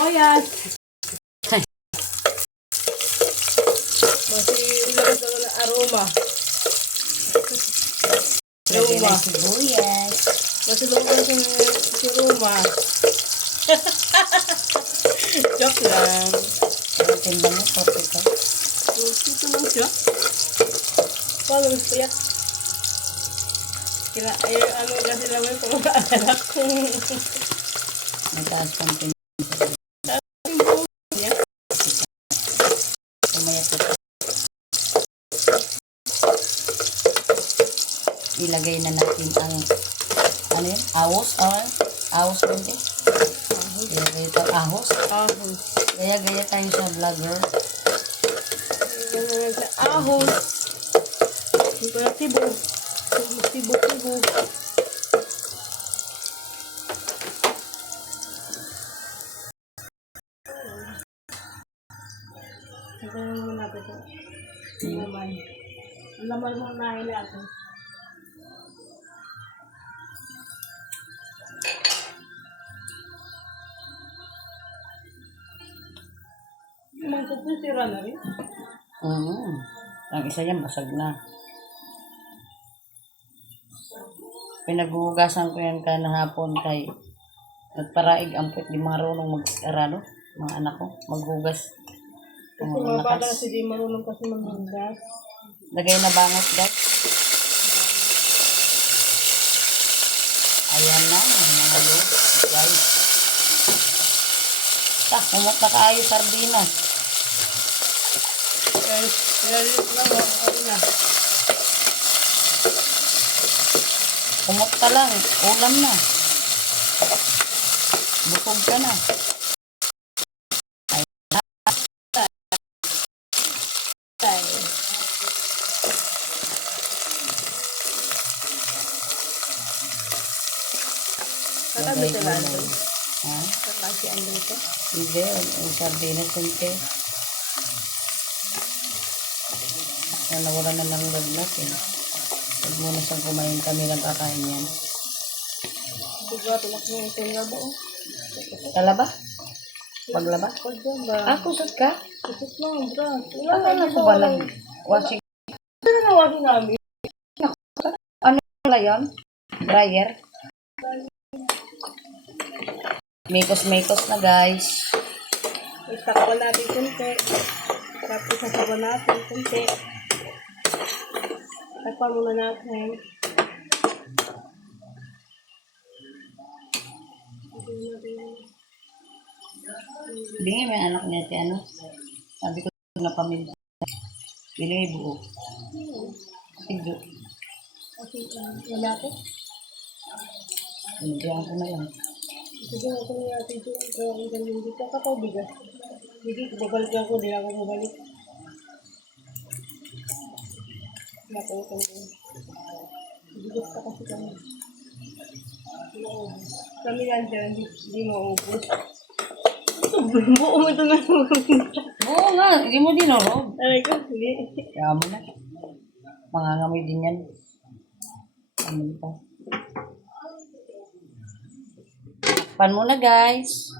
sibuyas. Masih ilagay daw na aroma. Lagyan ng sibuyas. Masih ilagay ng siruma. Joke lang. Ang timbang mo, 40 ka. Ito lang siya. Paano magpayak? Kila, ano kasi namin kung anak kong... Mataas pang timbang. Umayat ko. Ilagay na natin ang ano yun? Ahos? Ahos ba yun? Ilagay ito ahos. Ahos. Gaya-gaya tayo sa vlogger. Ahos. Ito na tibo. Tibo. Ito na muna natin ito. Laman. Laman mo na natin. Yung mangkok na sira na rin. Ang isa yan, basag na. Pinaghugasan ko yan kahapon kay nagparaig ang puwet di marunong mag-arano. Mga anak ko, maghugas. Kasi mga bata kasi di marunong kasi maghugas. Lagay na bangot, guys. Ayan na, mga load, guys. Humot na kaayo sardinas. Ilalit lang ako na. Humot ka lang, ulam na. Busog ka na. Katabi sa lalo. Ha? Kakasi ang dito. Hindi, ang sardinas kunti. Nawala na ng laglag eh. Huwag muna siyang kumain, kami lang kakain yan. Diba, tulak mo yung tinga ba? Talaba? Paglaba? Pagdaba. Kusot ka? Kusot lang, bro. Ano ko ba lang? Washing? Ano na washing namin? Ano pala yun? Dryer? Mekos na guys. Isakwa natin kunti. Tapos isakwa natin kunti. Takpa muna natin. Bingi may anak niya ti ano? Sabi ko na pamilya. Bingi buo. Tigdo. Okay, wala ko. Hindi ako na yan. Sige, ako na natin ito. Ito ang galing dito. Kakao bigas. Sige, babalik ako. Hindi ako babalik. Nako, bigas ka kasi kami. Kami lang dyan, hindi maubos. Buo mo ito na. Oo nga, hindi mo dinurog. Aray ko, hindi. Kaya mo na. Mangangamoy din yan. Ano pa? Takpan mo na guys.